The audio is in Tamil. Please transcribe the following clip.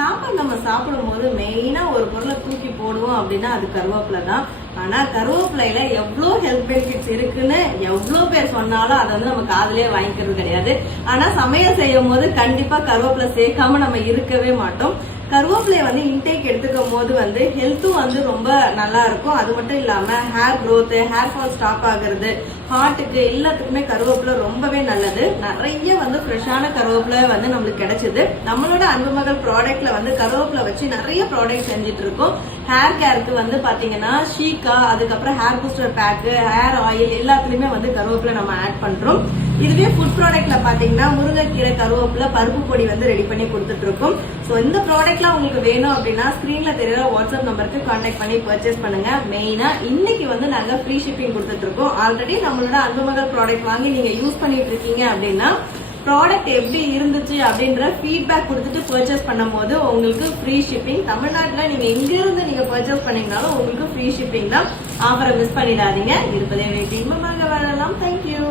சாப்பாடு நம்ம சாப்பிடும் போது மெயினா ஒரு பொருளை தூக்கி போடுவோம் அப்படின்னா அது கருவேப்பிலை தான். ஆனா கருவேப்பிலையில எவ்வளவு ஹெல்த் பெனிஃபிட்ஸ் இருக்குன்னு எவ்வளவு பேர் சொன்னாலும் அதை நம்ம காதுலயே வாங்கிக்கிறது கிடையாது. ஆனா சமையல் செய்யும் போது கண்டிப்பா கருவேப்பிலை சேர்க்காம நம்ம இருக்கவே மாட்டோம். கருவேப்பிலையை இன்டேக் எடுத்துக்கும் போது ஹெல்த்தும் ரொம்ப நல்லா இருக்கும். அது மட்டும் இல்லாம hair growth, hair fall stop ஆகுறது, ஹார்ட்டுக்கு எல்லாத்துக்குமே கருவேப்பிலை ரொம்பவே நல்லது. நிறைய ஃப்ரெஷ்ஷான கருவேப்பிலை நம்மளுக்கு கிடைச்சது. நம்மளோட அன்புமகள் ப்ராடக்ட்ல கருவேப்பிலை வச்சு நிறைய ப்ராடக்ட் செஞ்சுட்டு இருக்கோம். ஹேர் கேருக்கு பாத்தீங்கன்னா ஷீக்கா, அதுக்கப்புறம் hair booster pack, hair oil எல்லாத்துலயுமே கருவேப்பிலை நம்ம ஆட் பண்றோம். இதுவே ஃபுட் ப்ராடக்ட்ல பாத்தீங்கன்னா முருங்கைக்கீரை, கருவேப்பிலை, பருப்பு பொடி ரெடி பண்ணி கொடுத்துட்டு இருக்கோம். சோ இந்த ப்ராடக்ட்லாம் உங்களுக்கு வேணும் அப்படின்னா ஸ்கிரீன்ல தெரியற வாட்ஸ்அப் நம்பருக்கு கான்டாக்ட் பண்ணி பர்ச்சேஸ் பண்ணுங்க. மெயினா இன்னைக்கு நாங்க ஃப்ரீ ஷிப்பிங் கொடுத்துட்டு இருக்கோம். ஆல்ரெடி நம்மளோட அன்புமகள் ப்ராடக்ட் வாங்கி நீங்க யூஸ் பண்ணிட்டு இருக்கீங்க அப்படின்னா ப்ராடக்ட் எப்படி இருந்துச்சு அப்படின்ற ஃபீட்பேக் கொடுத்துட்டு பர்ச்சேஸ் பண்ணும் போது உங்களுக்கு ஃப்ரீ ஷிப்பிங். தமிழ்நாட்டுல நீங்க எங்க இருந்து நீங்க பர்ச்சேஸ் பண்ணீங்கனாலும் உங்களுக்கு ஃப்ரீ ஷிப்பிங் தான். ஆஃபரை மிஸ் பண்ணிடாதீங்க. இருப்பதே இன்பமாக வாழலாம். தேங்க்யூ.